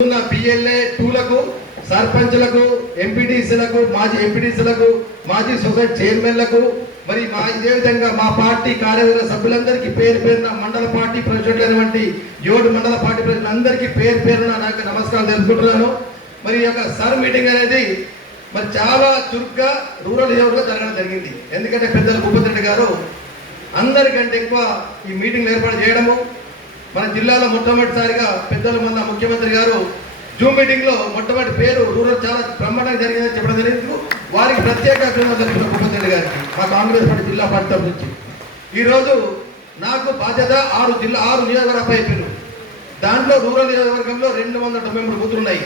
PLA టూలకు సర్పంచ్లకు ఎంపీటీసీలకు మాజీ ఎంపీటీసీలకు మాజీ సొసైటీ చైర్మన్లకు మరి ఇదే విధంగా మా పార్టీ కార్యవర్గ సభ్యులందరికీ పేరు పేరున మండల పార్టీ ప్రెసిడెంట్ అయినటువంటి 7 మండల పార్టీ ప్రెసిడెంట్ అందరికీ పేరు పేరున నాకు నమస్కారం తెలుపుకుంటున్నాను. మరి ఈ యొక్క సర్ మీటింగ్ అనేది మరి చాలా చురుగ్గా రూరల్ ఏరియాలో జరగడం జరిగింది. ఎందుకంటే పెద్దలు భూపతి రెడ్డి గారు అందరికంటే ఎక్కువ ఈ మీటింగ్ ఏర్పాటు చేయడము, మన జిల్లాలో మొట్టమొదటిసారిగా పెద్దలు మొన్న ముఖ్యమంత్రి గారు జూమ్ మీటింగ్ లో మొట్టమొదటి పేరు రూరల్ చాలా బ్రహ్మాండంగా జరిగిందని చెప్పడం జరిగింది. వారికి ప్రత్యేక అభినందనలు తెలిపిన భూపతి రెడ్డి గారికి మా కాంగ్రెస్ పార్టీ జిల్లా పార్టీ తరఫు నుంచి. ఈరోజు నాకు బాధ్యత 6 నియోజకవర్గాలపై అయిపోయారు. దాంట్లో రూరల్ నియోజకవర్గంలో 293 బూతులు ఉన్నాయి.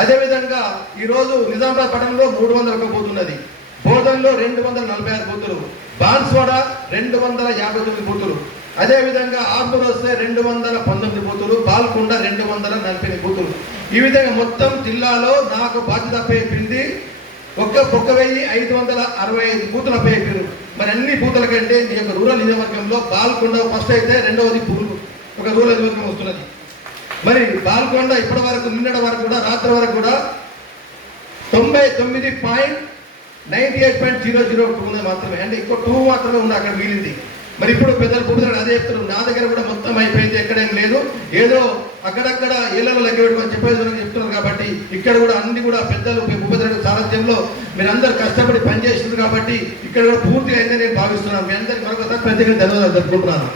అదేవిధంగా ఈరోజు నిజామాబాద్ పట్టణంలో 301 బూత్ ఉన్నది, బోధన్లో 246 బూతులు, బాన్స్వాడ 259 బూతులు, అదేవిధంగా ఆర్మూర్ వస్తే 219 బూతులు, బాల్కొండ 248 బూతులు. ఈ విధంగా మొత్తం జిల్లాలో నాకు బాధ్యత అప్పయింది 1565 బూతులు అప్పయించారు. మరి అన్ని బూతుల కంటే మీ యొక్క రూరల్ నియోజకవర్గంలో బాల్కొండ ఫస్ట్ అయితే, రెండవది ఒక రూరల్ నియోజకవర్గం వస్తున్నది. మరి బాల్కొండ ఇప్పటి వరకు నిన్నటి వరకు కూడా రాత్రి వరకు కూడా 99.98.002 మాత్రమే, అంటే ఇంకో 2 మాత్రమే ఉంది అక్కడ మిగిలింది. మరి ఇప్పుడు పెద్దలు భూపతి అదే చెప్తున్నారు, నా దగ్గర కూడా మొత్తం అయిపోయింది, ఎక్కడేం లేదు, ఏదో అక్కడక్కడ ఏళ్ళలో లెక్క పెట్టుకొని చెప్పేది చెప్తున్నారు. కాబట్టి ఇక్కడ కూడా అన్ని కూడా పెద్దలు భూపతి రెడ్డి సారథ్యంలో మీరందరూ కష్టపడి పనిచేస్తున్నారు కాబట్టి ఇక్కడ కూడా పూర్తిగా అయిందని నేను భావిస్తున్నాను. మీ అందరికీ మరొకసారి ప్రత్యేకంగా ధన్యవాదాలు జరుపుకుంటున్నాను.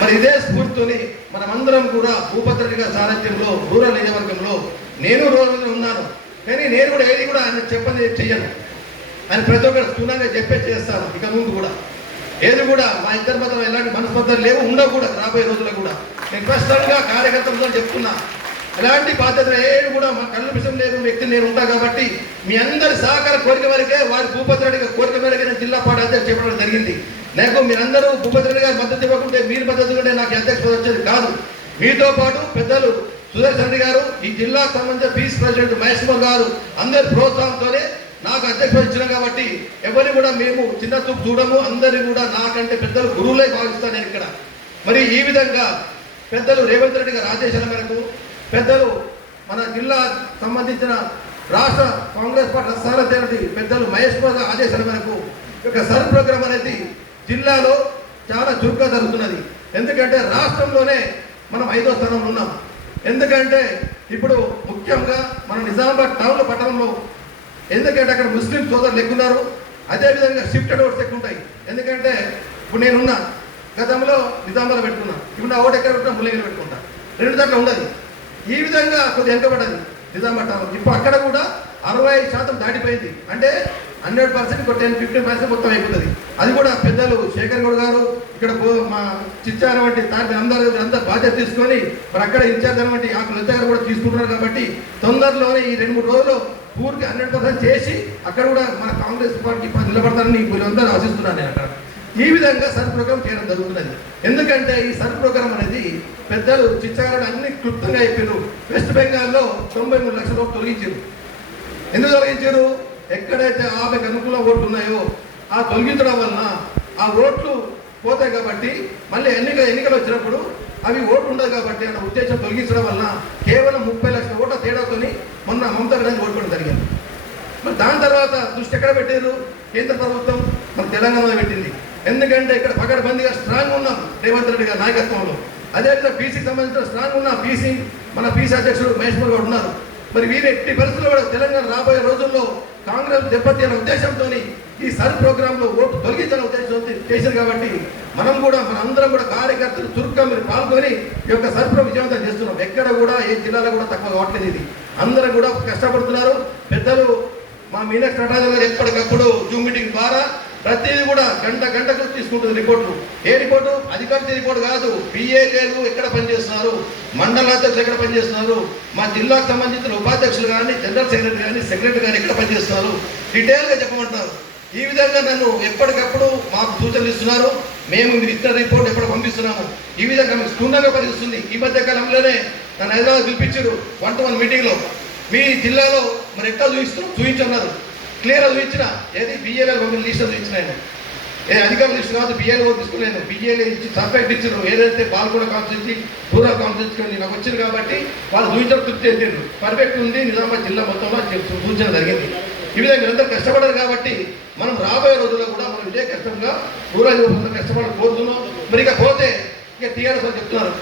మరి ఇదే స్ఫూర్తితోని మనమందరం కూడా భూపతి రెడ్డి గారి సారథ్యంలో రూరల్ నియోజకవర్గంలో నేను రూరల్ ఉన్నాను, కానీ నేను కూడా ఏది కూడా ఆయన చెప్పని చెయ్యను. ఆయన ప్రతి ఒక్కరు స్థూలంగా చెప్పే చేస్తాను. ఇక ముందు కూడా ఏది కూడా మా ఇద్దరి మధ్య ఎలాంటి మనస్పర్ధలు లేవు, ఉండవు కూడా రాబోయే రోజుల్లో కూడా. నేను స్పష్టంగా కార్యకర్తలతో చెప్తున్నా, ఎలాంటి బాధ్యత ఏడు కూడా మా కళ్ళు విషయం లేని వ్యక్తి నేను ఉంటా. కాబట్టి మీ అందరి సహకార కోరిక వరకే, వారి భూపతి రెడ్డి కోరిక మేరకే నేను జిల్లా పార్టీ అధ్యక్షుడు చెప్పడం జరిగింది. నాకు మీరందరూ భూపతి రెడ్డి గారి మద్దతు ఇవ్వకుంటే, మీరు మద్దతు ఇవ్వకుంటే నాకు అధ్యక్షుడు వచ్చేది కాదు. మీతో పాటు పెద్దలు సుదర్శన్ రెడ్డి గారు, ఈ జిల్లాకు సంబంధించిన పీస్ ప్రెసిడెంట్ మహేష్ గారు అందరి ప్రోత్సాహంతోనే నాకు అధ్యక్షుడు ఇచ్చినాం. కాబట్టి ఎవరిని కూడా మేము చిన్న చూపు చూడము, అందరినీ కూడా నాకంటే పెద్దలు గురువులే భావిస్తాను నేను ఇక్కడ. మరి ఈ విధంగా పెద్దలు రేవంత్ రెడ్డి గారి ఆదేశాల మేరకు, పెద్దలు మన జిల్లా సంబంధించిన రాష్ట్ర కాంగ్రెస్ పార్టీ సారథ్యానికి పెద్దలు మహేష్ గారి ఆదేశాల మేరకు ఒక సర్ ప్రోగ్రామ్ అనేది జిల్లాలో చాలా చురుగ్గా జరుగుతున్నది. ఎందుకంటే రాష్ట్రంలోనే మనం 5వ స్థానంలో ఉన్నాం. ఎందుకంటే ఇప్పుడు ముఖ్యంగా మన నిజామాబాద్ టౌన్లో పట్టణంలో, ఎందుకంటే అక్కడ ముస్లిం సోదరులు ఎక్కున్నారు, అదేవిధంగా షిఫ్టెడ్ ఓట్స్ ఎక్కువ ఉంటాయి. ఎందుకంటే ఇప్పుడు నేనున్నా గతంలో నిజామాబాద్ పెట్టుకున్నా, ఇప్పుడు నా ఓటు ఎక్కడ పెట్టుకున్నా ముల్లగిరి పెట్టుకుంటా, 2 చోట్ల ఉండదు. ఈ విధంగా కొద్దిగా వెనుకబడ్డది నిజామాబాద్ టౌన్. ఇప్పుడు అక్కడ కూడా 65% దాటిపోయింది. అంటే 100% 10-15% మొత్తం అయిపోతుంది. అది కూడా పెద్దలు శేఖర్ గౌడ్ గారు, ఇక్కడ మా చిచ్చార వంటి తాటి అందరూ బాధ్యత తీసుకొని మరి అక్కడ ఇన్ఛార్జ్ అనమాట ఆకులు గారు కూడా తీసుకుంటున్నారు. కాబట్టి తొందరలోనే ఈ 2-3 రోజుల్లో పూర్తి 100% చేసి అక్కడ కూడా మన కాంగ్రెస్ పార్టీ నిలబడతారని వీళ్ళందరూ ఆశిస్తున్నాను నేను అక్కడ. ఈ విధంగా సర్ ప్రోగ్రామ్ చేయడం జరుగుతున్నది. ఎందుకంటే ఈ సర్ ప్రోగ్రామ్ అనేది పెద్దలు చిచ్చారు అన్ని క్లుప్తంగా అయిపోయారు. వెస్ట్ బెంగాల్లో 93 లక్షల ఓట్లు తొలగించారు. ఎందుకు తొలగించారు? ఎక్కడైతే ఆమెకు అనుకూల ఓట్లు ఉన్నాయో ఆ తొలగించడం వలన ఆ ఓట్లు పోతాయి. కాబట్టి మళ్ళీ ఎన్నికలు వచ్చినప్పుడు అవి ఓట్లు ఉండదు. కాబట్టి అన్న ఉద్దేశం తొలగించడం వలన కేవలం 30 లక్షల ఓట్ల తేడాతోని మొన్న మమతా బెనర్జీ ఓడిపోవడం జరిగింది. మరి దాని తర్వాత దృష్టి ఎక్కడ పెట్టారు? కేంద్ర ప్రభుత్వం మన తెలంగాణలో పెట్టింది. ఎందుకంటే ఇక్కడ పకడ్బందీగా స్ట్రాంగ్ ఉన్నాం రేవంత్ రెడ్డి గారి నాయకత్వంలో. అదేవిధంగా బీసీకి సంబంధించిన స్ట్రాంగ్ ఉన్నాం. మన బీసీ అధ్యక్షుడు మహేష్ గారు ఉన్నారు. మరి వీరు ఎట్టి పరిస్థితుల్లో కూడా తెలంగాణ రాబోయే రోజుల్లో కాంగ్రెస్ దెబ్బతీయాలనే ఉద్దేశంతో ఈ సర్ ప్రోగ్రాంలో ఓటు తొలగించాలనే ఉద్దేశంతో చేశారు. కాబట్టి మనం కూడా అందరం కూడా కార్యకర్తలు చురుగ్గా మీరు పాల్గొని ఈ యొక్క సర్ ప్రోగ్రాం విజయవంతం చేస్తున్నాం. ఎక్కడ కూడా ఏ జిల్లాలో కూడా తక్కువ కావట్లేదు. ఇది అందరూ కూడా కష్టపడుతున్నారు. పెద్దలు మా మీనాక్షి నటరాజన్ గారు ఎప్పటికప్పుడు జూమ్ మీటింగ్ ద్వారా ప్రతిదీ కూడా గంటకు తీసుకుంటుంది రిపోర్టులు. ఏ రిపోర్టు? అధికారిక రిపోర్టు కాదు. పిఏలు ఎక్కడ పనిచేస్తున్నారు, మండల అధ్యక్షులు ఎక్కడ పనిచేస్తున్నారు, మా జిల్లాకు సంబంధించిన ఉపాధ్యక్షులు కానీ, జనరల్ సెక్రటరీ కానీ, సెక్రటరీ కానీ ఎక్కడ పనిచేస్తున్నారు, డీటెయిల్గా చెప్పమంటున్నారు. ఈ విధంగా నన్ను ఎప్పటికప్పుడు మాకు సూచనలు ఇస్తున్నారు. మేము మీరు ఇచ్చిన రిపోర్ట్ ఎప్పుడు పంపిస్తున్నాము. ఈ విధంగా మీకు క్షుణ్ణంగా పరిస్థితుంది. ఈ మధ్య కాలంలోనే నన్ను హైదరాబాద్ పిలిపించారు 1-to-1 మీటింగ్లో. మీ జిల్లాలో మరి ఎట్లా చూపించన్నారు, క్లియర్గా చూపించిన ఏది బిఏలో లిస్ట్ చూపించిన ఆయన అధికార లిస్ట్ కాదు, బిఏలో తీసుకున్నాను. బిఏలో ఇచ్చి సర్ఫెక్ట్ ఇచ్చారు. ఏదైతే పాల్గొన కాన్స్టిట్యూన్సీ రూరల్ కాన్స్టిట్యూన్సీ నాకు వచ్చింది కాబట్టి వాళ్ళు చూపించడం తృప్తి చెందారు. పర్ఫెక్ట్ ఉంది, నిజామాబాద్ జిల్లా మొత్తంలో సూచన జరిగింది. ఈ విధంగా మీరందరూ కష్టపడారు కాబట్టి మనం రాబోయే రోజుల్లో కూడా మనం ఇదే కష్టంగా రూరల్ కష్టపడాలని కోరుతున్నాం. మరి ఇక పోతే ఇక టీఆర్ఎస్ చెప్తున్నారు